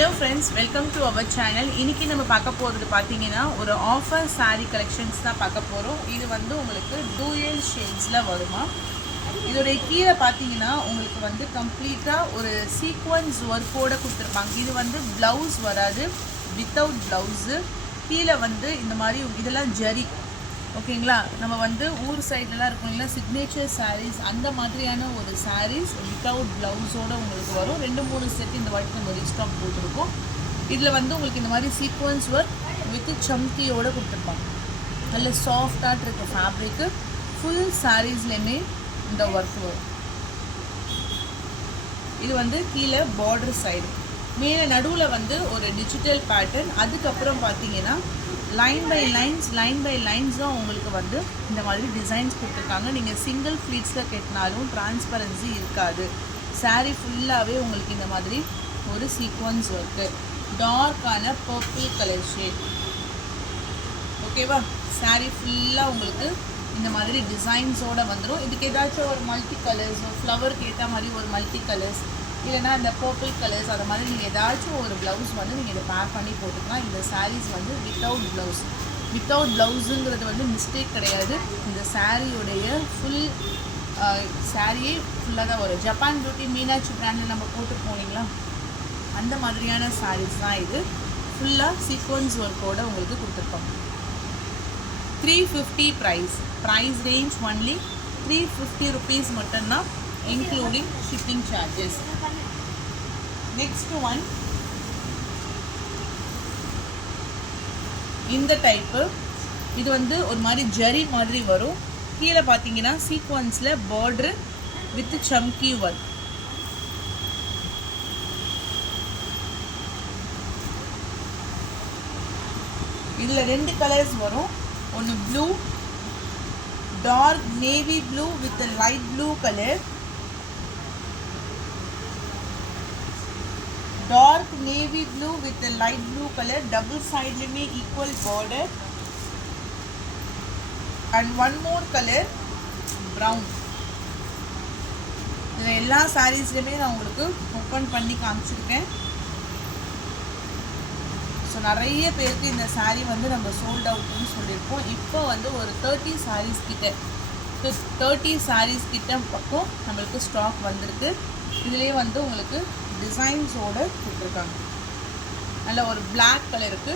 Hello friends, welcome to our channel. இன்னைக்கு நம்ம பார்க்க போறது பாத்தீங்கன்னா ஒரு ஆஃபர் saree collections தான் பார்க்க போறோம். இது வந்து உங்களுக்கு dual shadesல வருமா. இதோட கீழ பாத்தீங்கன்னா உங்களுக்கு வந்து கம்ப்ளீட்டா ஒரு sequence work ஓட கொடுத்திருப்பாங்க. இது வந்து blouse வராது, without blouse. கீழ வந்து இந்த மாதிரி இதெல்லாம் ஜரி. ஓகேங்களா, நம்ம வந்து ஊர் சைடுலலாம் இருக்குங்களா சிக்னேச்சர் sarees அந்த மாதிரியான ஒரு sarees வித்தவுட் ப்ளவுஸோட உங்களுக்கு வரும். 2-3 செட் இந்த வாட்டி நம்ம ரீஸ்டாக் போட்டுருக்கோம். இதில் வந்து உங்களுக்கு இந்த மாதிரி சீக்வன்ஸ் ஒர்க் வித் சம்கியோட கொடுத்துருப்பாங்க. நல்ல சாஃப்டாக இருக்க ஃபேப்ரிக்கு ஃபுல் சாரீஸ்லேயுமே இந்த ஒர்க் வரும். இது வந்து கீழே பார்டர் சைடு, மேலே நடுவில் வந்து ஒரு டிஜிட்டல் பேட்டர்ன். அதுக்கப்புறம் பார்த்தீங்கன்னா லைன் பை லைன்ஸ் தான் உங்களுக்கு வந்து இந்த மாதிரி டிசைன்ஸ் கொடுத்துருக்காங்க. நீங்கள் சிங்கிள் ஃப்ளீட்ஸில் கட்டினாலும் டிரான்ஸ்பரன்சி இருக்காது. சாரீ ஃபுல்லாகவே உங்களுக்கு இந்த மாதிரி ஒரு சீக்வன்ஸ் ஒர்க்கு, டார்க்கான பர்பிள் கலர் ஷேட். ஓகேவா, சாரீ ஃபுல்லாக உங்களுக்கு இந்த மாதிரி டிசைன்ஸோடு வந்துடும். இதுக்கு ஏதாச்சும் ஒரு மல்டி கலர்ஸ், ஃப்ளவருக்கு ஏற்ற மாதிரி ஒரு மல்டி கலர்ஸ், இல்லைனா இந்த பர்பிள் கலர்ஸ், அது மாதிரி நீங்கள் ஏதாச்சும் ஒரு ப்ளவுஸ் வந்து நீங்கள் இதை பேக் பண்ணி போட்டுக்கலாம். இந்த சாரீஸ் வந்து வித்தவுட் ப்ளவுஸுங்கிறது வந்து மிஸ்டேக் கிடையாது. இந்த சாரியுடைய ஃபுல் சாரியே ஃபுல்லாக தான் வரும். ஜப்பான் பியூட்டி மீனாட்சி பிராண்டில் நம்ம போட்டு போனீங்களா அந்த மாதிரியான சாரீஸ் தான் இது. ஃபுல்லாக சீக்வன்ஸ் ஒர்க்கோடு உங்களுக்கு கொடுத்துருப்பாங்க. 350 ப்ரைஸ் ரேஞ்ச் ஒன்லி 350 rupees மட்டும்தான், including shipping charges. Next one, இந்த டைப்பு இது வந்து ஒரு மாதிரி ஜரி மாதிரி வரும். கீழே பார்த்தீங்கன்னா சீக்வன்ஸில் பார்டர் வித் சம்கி ஒர்க். இதில் 2 கலர்ஸ் வரும். ஒன்று blue, dark navy blue with light blue colour, dark navy blue with light blue colour, double சைட்லையுமே equal border, and one more colour brown. இதில் எல்லா சாரீஸ்லையுமே நான் உங்களுக்கு ஓப்பன் பண்ணி காமிச்சிருக்கேன். ஸோ நிறைய பேருக்கு இந்த சாரீ வந்து நம்ம சோல்ட் அவுட்னு சொல்லியிருக்கோம். இப்போ வந்து ஒரு 30 சாரீஸ் கிட்ட பக்கம் நம்மளுக்கு ஸ்டாக் வந்திருக்கு. இதுலேயே வந்து உங்களுக்கு டிசைன்ஸோடு கொடுத்துருக்காங்க. நல்ல ஒரு பிளாக் கலருக்கு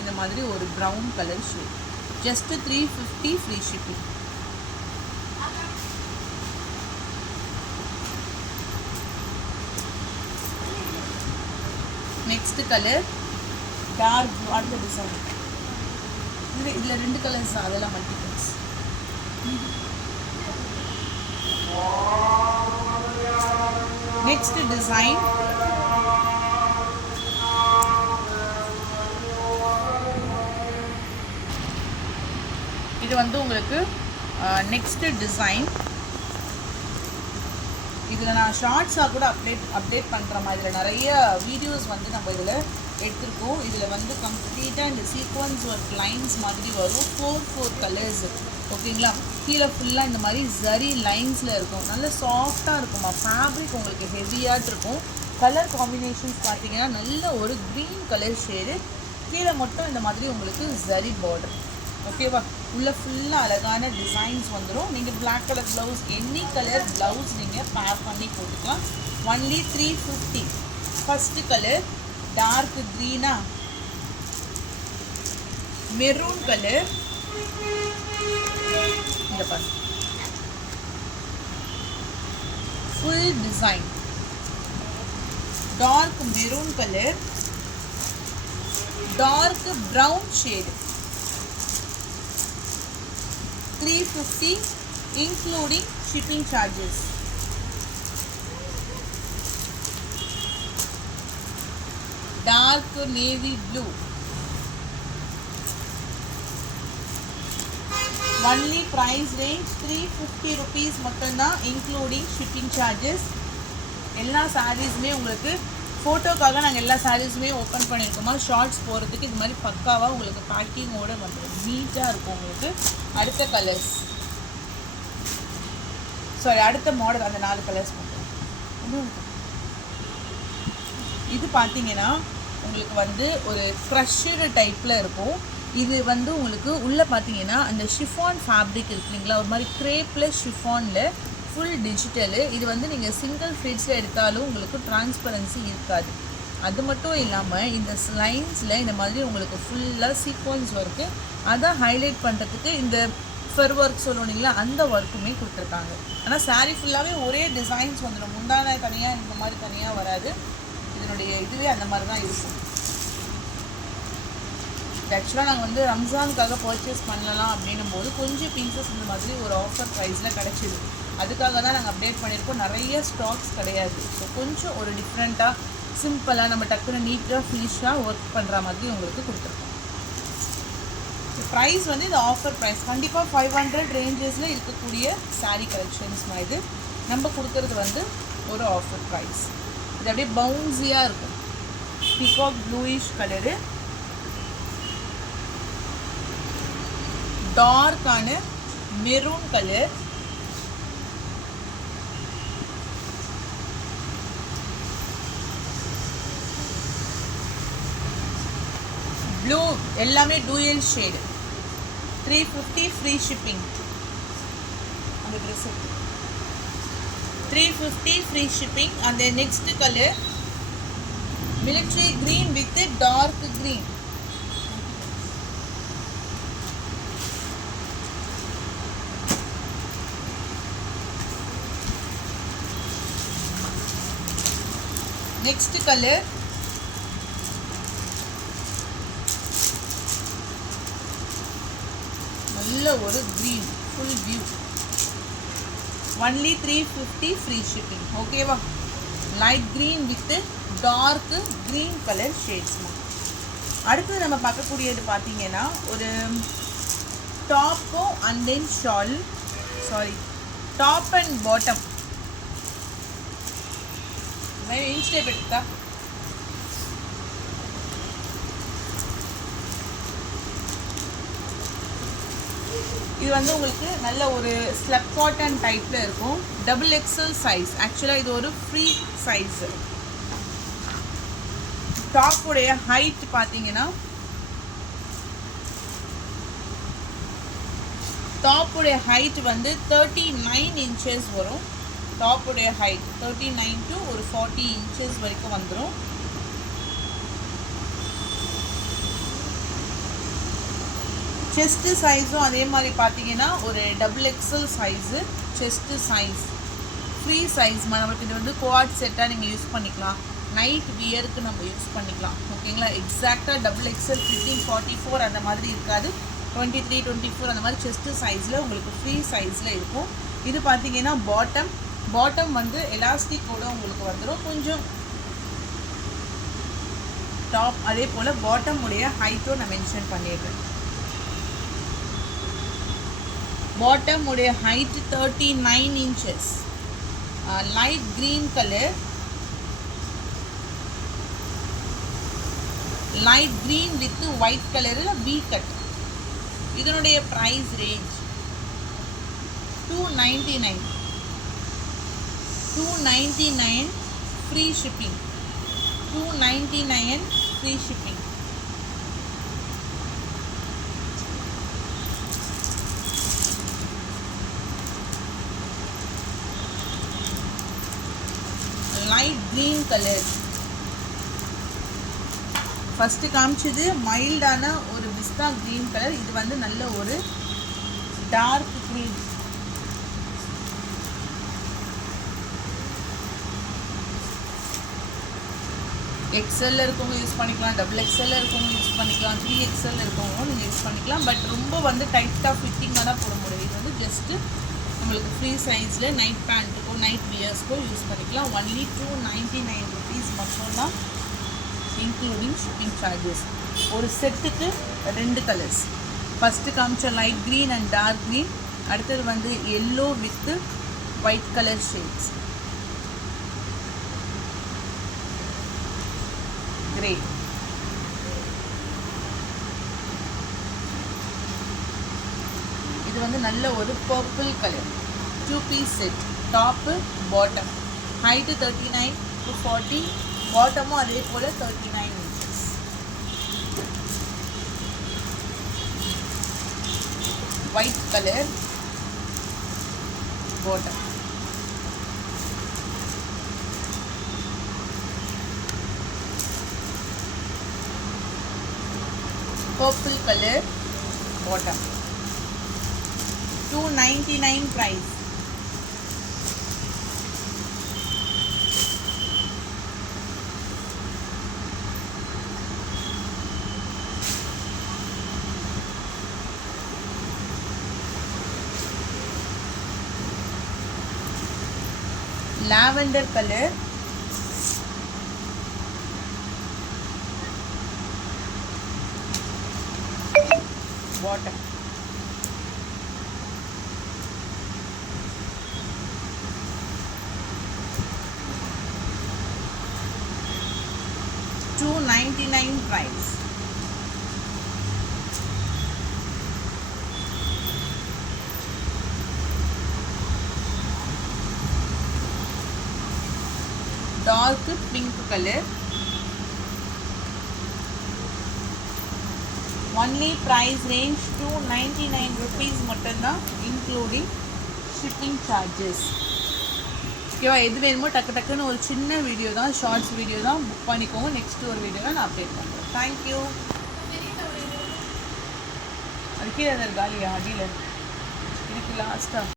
இந்த மாதிரி ஒரு brown colour shade. Just 350 free shipping. Next colour dark blue. அடுத்த டிசைன் இதில் 2 கலர்ஸ் தான், அதெல்லாம் மல்டிபிள்ஸ். நெக்ஸ்ட் டிசைன் இது வந்து உங்களுக்கு நெக்ஸ்ட் டிசைன். இதில் நான் ஷார்ட்ஸாக கூட அப்டேட் பண்ணுற மாதிரி இதில் நிறைய வீடியோஸ் வந்து நம்ம இதில் எடுத்திருக்கோம். இதில் வந்து கம்ப்ளீட்டாக இந்த சீக்வன்ஸ் ஒர்க் லைன்ஸ் மாதிரி வரும். 4 கலர்ஸ். ஓகேங்களா, கீழே ஃபுல்லாக இந்த மாதிரி ஜரி லைன்ஸில் இருக்கும். நல்ல சாஃப்டாக இருக்குமா. ஃபேப்ரிக் உங்களுக்கு ஹெவியாக இருக்கும். கலர் காம்பினேஷன்ஸ் பார்த்தீங்கன்னா நல்ல ஒரு க்ரீன் கலர் ஷேடு. கீழே மட்டும் இந்த மாதிரி உங்களுக்கு ஜரி பார்டர். ஓகேவா, உள்ளே ஃபுல்லாக அழகான டிசைன்ஸ் வந்துடும். நீங்கள் black colour blouse, any colour blouse நீங்கள் பேக் பண்ணி போட்டுக்கலாம். ஒன்லி 350. ஃபஸ்ட்டு கலர் டார்க் க்ரீனா, மெரூன் கலர். இந்த பாருங்க full design, dark maroon colour, dark brown shade. 350 including shipping charges. Dark navy blue, only price range 350 rupees மட்டும்தான், including shipping charges. எல்லா சாரீஸுமே உங்களுக்கு ஃபோட்டோக்காக நாங்கள் எல்லா சாரீஸுமே ஓப்பன் பண்ணியிருக்கோமா. ஷார்ட்ஸ் போகிறதுக்கு இது மாதிரி பக்காவாக உங்களுக்கு பேக்கிங்கோடு வந்துடும். நீட்டாக இருக்கும் உங்களுக்கு. அடுத்த கலர்ஸ், அடுத்த மாடல், அந்த 4 கலர்ஸ் மட்டும். இது பார்த்தீங்கன்னா உங்களுக்கு வந்து ஒரு க்ரஷ்டு டைப்பில் இருக்கும். இது வந்து உங்களுக்கு உள்ளே பார்த்தீங்கன்னா அந்த ஷிஃபான் ஃபேப்ரிக் இருக்கு இல்லைங்களா, ஒரு மாதிரி க்ரேப்பில் ஷிஃபானில் ஃபுல் டிஜிட்டலு. இது வந்து நீங்கள் சிங்கிள் ஃப்ளீட்ஸில் எடுத்தாலும் உங்களுக்கு டிரான்ஸ்பரன்சி இருக்காது. அது மட்டும் இல்லாமல் இந்த லைன்ஸில் இந்த மாதிரி உங்களுக்கு ஃபுல்லாக சீக்வன்ஸ் ஒர்க்கு, அதை ஹைலைட் பண்ணுறதுக்கு இந்த ஃபர் ஒர்க் சொல்லுவீங்களா, அந்த ஒர்க்குமே கொடுத்துருக்காங்க. ஆனால் சாரீ ஃபுல்லாகவே ஒரே டிசைன்ஸ் வந்துடும். முந்தான தனியாக இந்த மாதிரி தனியாக வராது. இதனுடைய இதுவே அந்த மாதிரி தான் இருக்கும். ஆக்சுவலாக நாங்கள் வந்து ரம்ஜானுக்காக பர்ச்சேஸ் பண்ணலாம் அப்படின்னும் போது கொஞ்சம் பீசஸ் இந்த மாதிரி ஒரு ஆஃபர் ப்ரைஸில் கிடச்சிது. அதுக்காக தான் நாங்கள் அப்டேட் பண்ணியிருக்கோம். நிறைய ஸ்டாக்ஸ் கிடையாது. ஸோ கொஞ்சம் ஒரு டிஃப்ரெண்ட்டாக சிம்பிளாக நம்ம டக்குன்னு நீட்டாக ஃபினிஷாக ஒர்க் பண்ணுற மாதிரி உங்களுக்கு கொடுத்துருக்கோம். ப்ரைஸ் வந்து இது ஆஃபர் ப்ரைஸ். கண்டிப்பாக 500 ரேஞ்சஸில் இருக்கக்கூடிய சாரீ கலெக்ஷன்ஸ் தான் இது. நம்ம கொடுக்குறது வந்து ஒரு ஆஃபர் ப்ரைஸ். இது அப்படியே பவுன்ஸியாக இருக்கும். பீகாக் ப்ளூயிஷ் கலரு, டார்க்கான மெரூன் கலர், ப்ளூ, எல்லாமே டூயல் ஷேடு. 350 free shipping. அந்த ட்ரெஸ் 350 ஃப்ரீ ஷிப்பிங். அந்த next colour military green with dark green. Next colour நல்ல ஒரு green full view. Only 350 free shipping. ஓகேவா? Light green with dark green colour ஷேட்ஸ்மா. அடுத்தது நம்ம பார்க்கக்கூடியது பார்த்தீங்கன்னா ஒரு டாப்போ and then shawl, sari top and bottom. Inch tape எடுத்தா இது வந்து உங்களுக்கு நல்ல ஒரு ஸ்லப் காட்டன் டைப்பில் இருக்கும். Double XL size. ஆக்சுவலாக இது ஒரு ஃப்ரீ சைஸு. டாப்புடைய ஹைட் பார்த்தீங்கன்னா டாப்புடைய ஹைட் வந்து 39 இன்ச்சஸ் வரும். டாப்புடைய ஹைட் 39 to ஒரு 40 இன்ச்சஸ் வரைக்கும் வந்துடும். செஸ்ட்டு சைஸும் அதே மாதிரி பார்த்தீங்கன்னா ஒரு double XL size chest size. Free size. நம்மளுக்கு இது வந்து குவாட் செட்டாக நீங்கள் யூஸ் பண்ணிக்கலாம். நைட் வியருக்கு நம்ம யூஸ் பண்ணிக்கலாம். ஓகேங்களா? எக்ஸாக்டாக டபுள் எக்ஸல் 15, 44 அந்த மாதிரி இருக்காது. 23, 24 அந்த மாதிரி செஸ்ட்டு சைஸில் உங்களுக்கு ஃப்ரீ சைஸில் இருக்கும். இது பார்த்தீங்கன்னா பாட்டம் வந்து எலாஸ்டிக்கோடு உங்களுக்கு வந்துடும். கொஞ்சம் டாப் அதே போல் பாட்டம் உடைய ஹைட்டும் நான் மென்ஷன் பண்ணிடுறேன். பாட்டம் உடைய height 39 inches. Light green colour, light green with white கலரில் வி கட். இதனுடைய price range 299. 299 free shipping. 299 free shipping. Light green colour. First காமிச்சது மைல்டான ஒரு பிஸ்தா க்ரீன் கலர். இது வந்து நல்ல ஒரு டார்க் க்ரீன். எக்ஸ்எல்ல இருக்கவங்க யூஸ் பண்ணிக்கலாம், டபுள் எக்ஸ்எல்ல இருக்கவங்க யூஸ் பண்ணிக்கலாம், 3XL இருக்கவங்க நீங்கள் யூஸ் பண்ணிக்கலாம். பட் ரொம்ப வந்து டைட்டாக ஃபிட்டிங்காக தான் போட முடியும். இது வந்து ஜஸ்ட்டு நம்மளுக்கு ஃப்ரீ சைஸில் நைட் பேண்ட்டுக்கோ நைட் வியர்ஸ்க்கோ யூஸ் பண்ணிக்கலாம். ஒன்லி 299 rupees மட்டும்தான், இன்க்ளூடிங் ஷிப்பிங் சார்ஜஸ். ஒரு செட்டுக்கு 2 கலர்ஸ். ஃபஸ்ட்டு காமிச்ச light green and dark green. அடுத்தது வந்து yellow with white colour shades. Grey. இது வந்து நல்ல ஒரு purple colour. 2 piece set. Top bottom. Height 39 to 40. பாட்டமும் அதே போல் 39 inches. White colour bottom. purple color bottom. 299 price. Lavender color. Bottom. $299 price. Dark pink color. Only price range 299 rupees மட்டும்தான், including shipping charges. ஓகேவா? எது வேணுமோ டக்கு டக்குன்னு ஒரு சின்ன வீடியோ தான், ஷார்ட்ஸ் வீடியோ தான், புக் பண்ணிக்கோங்க. நெக்ஸ்ட் ஒரு வீடியோவில் நான் அப்டேட் பண்ணுறேன். தேங்க்யூ. அது கீழே காலியா அடியில் இருக்கு லாஸ்ட்டாக.